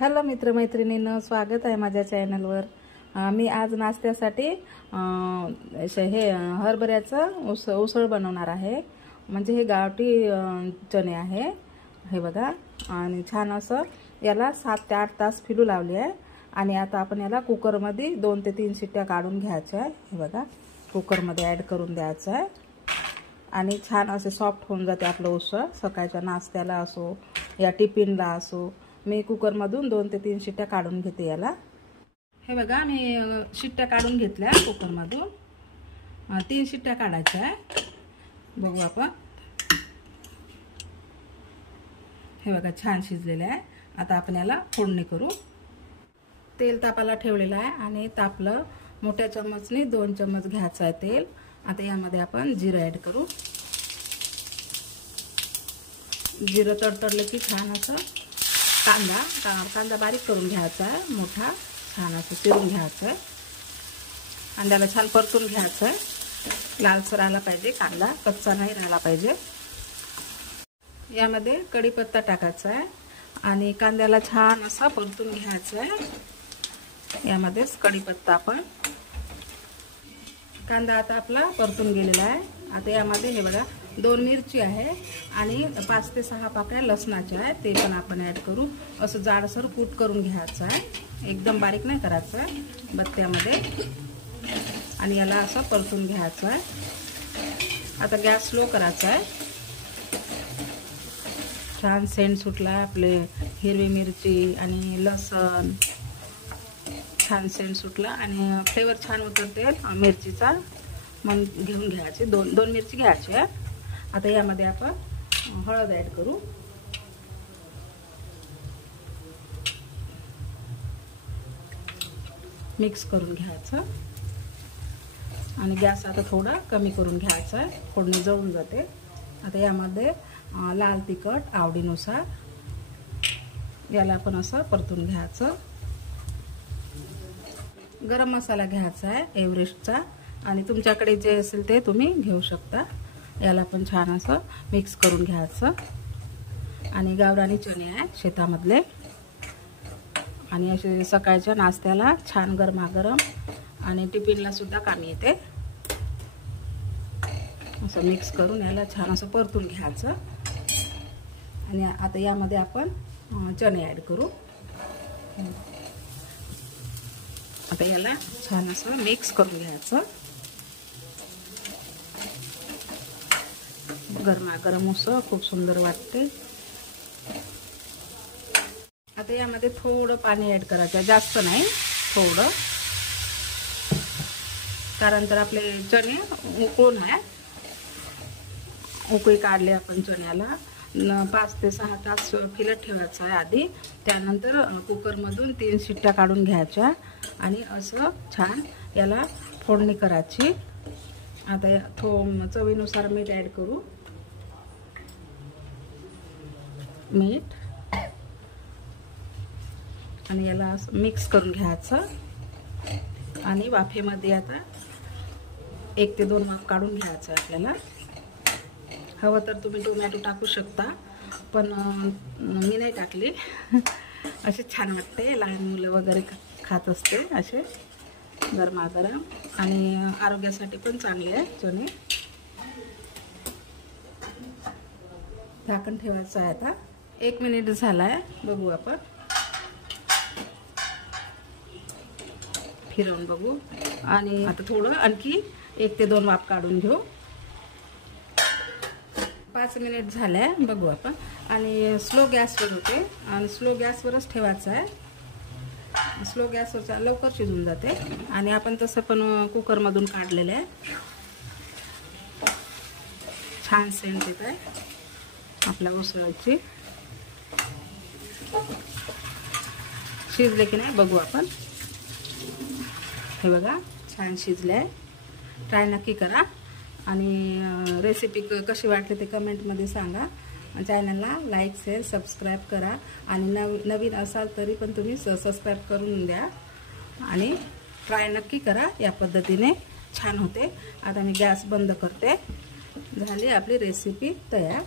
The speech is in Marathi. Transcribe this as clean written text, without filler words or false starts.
हॅलो मित्रमैत्रिणींनो, स्वागत आहे माझ्या चॅनलवर। मी आज नाश्त्यासाठी हे हरभऱ्याचं उसळ बनवणार आहे। म्हणजे हे गावठी चणे आहे, हे बघा। आणि छान असं याला 7 ते 8 तास फिरू लावले आहे। आणि आता आपण याला कुकरमध्ये 2 ते 3 शिट्ट्या काढून घ्यायच्या आहे। हे बघा, कुकरमध्ये ॲड करून द्यायचं आहे आणि छान असे सॉफ्ट होऊन जाते आपलं उसळ। सकाळच्या नाश्त्याला असो या टिफिनला असो, मी कुकरमधून 2 ते 3 शिट्ट्या काढून घेते याला। हे बघा, मी शिट्ट्या काढून घेतल्या कुकरमधून। 3 शिट्ट्या काढायच्या आहे। बघू आपण। हे बघा, छान शिजलेले आहे। आता आपण याला फोडणी करू। तेल तापायला ठेवलेलं आहे आणि तापलं। मोठ्या चम्मचने 2 चम्मच घ्यायचं आहे तेल। आता यामध्ये आपण जिरं ॲड करू। जिरं तडतडलं की छान असं कांदा बारीक करून घ्यायचा आहे, मोठा छान असं चिरून घ्यायचा आहे। कांद्याला छान परतून घ्यायचं आहे। लालसर आला पाहिजे कांदा, कच्चा नाही राहिला पाहिजे। यामध्ये कढीपत्ता टाकायचा आहे आणि कांद्याला छान असा परतून घ्यायचा आहे। यामध्येच कढीपत्ता आपण, कांदा आता आपला परतून गेलेला आहे। आता यामध्ये हे बघा 2 मिरची आहे आणि 5 ते 6 पाकळ्या लसणाच्या आहे, ते पण आपण ॲड करू। असं जाडसर कूट करून घ्यायचं आहे, एकदम बारीक नाही करायचं आहे, बत्त्यामध्ये। आणि याला असं परतून घ्यायचं आहे। आता गॅस स्लो करायचा आहे। छान सेंट सुटला आपले हिरवी मिरची आणि लसण, छान सेंट सुटला आणि फ्लेवर छान उतरते मिरचीचा। मग घेऊन घ्यायचे 2 मिरची घ्यायची आहे। आता यामध्ये आपण हळद ॲड करू। मिक्स करून घ्यायचं आणि गॅस आता थोडा कमी करून घ्यायचा आहे, फोडणी जळून जाते। आता यामध्ये लाल तिखट आवडीनुसार, याला आपण असं परतून घ्यायचं। गरम मसाला घ्यायचा आहे एव्हरेस्टचा, आणि तुमच्याकडे जे असेल ते तुम्ही घेऊ शकता। याला पण छान असं मिक्स करून घ्यायचं। आणि गावरानी चणे आहे शेतामधले, आणि असे सकाळच्या नाश्त्याला छान गरमागरम आणि टिफिनला सुद्धा कामी येते। असं मिक्स करून याला छान असं परतून घ्यायचं। आणि आता यामध्ये आपण चणे ॲड करू। आता याला छान असं मिक्स करून घ्यायचं। गरमागरम उसळ खूप सुंदर वाटते। आता यामध्ये थोडं पाणी ॲड करायचं, जास्त नाही, थोडं, कारण तर आपले चणे उकळून आहे, उकळी काढले आपण चण्याला। 5 ते 6 तास फिरत ठेवायचं आहे आधी, त्यानंतर कुकरमधून 3 शिट्ट्या काढून घ्यायच्या आणि असं छान याला फोडणी करायची। आता चवीनुसार मीठ ॲड करू। मीठ आणि याला असं मिक्स करून घ्यायचं। आणि वाफेमध्ये आता 1 ते 2 वाफ काढून घ्यायचं आपल्याला। हवं तर तुम्ही टोमॅटो टाकू शकता, पण मी नाही टाकली। असे छान वाटते, लहान मुलं वगैरे खात असते असे गरमागरम, आणि आरोग्यासाठी पण चांगले आहे चणे। झाकण ठेवायचं आहे। आता 1 मिनिट झाला आहे, बघू आपण, फिरवून बघू। आणि आता थोडं आणखी 1 ते 2 वाफ काढून घेऊ। 5 मिनिट झाले, बघू आपण। आणि स्लो गॅसवर होते, आणि स्लो गॅसवरच ठेवायचं आहे। स्लो गॅसवरचा लवकर शिजून जाते। आणि आपण तसं पण कुकरमधून काढलेलं आहे। छान सेंट येत आहे आपल्या उसळाची। शिजले की नाही बघू आपण। हे बघा, छान शिजले आहे। ट्राय नक्की करा आणि रेसिपी कशी वाटली ते कमेंटमध्ये सांगा। चॅनलला लाईक, शेअर, सबस्क्राईब करा। आणि नवीन असाल तरी पण तुम्ही सबस्क्राईब करून द्या आणि ट्राय नक्की करा। या पद्धतीने छान होते। आता मी गॅस बंद करते। झाली आपली रेसिपी तयार।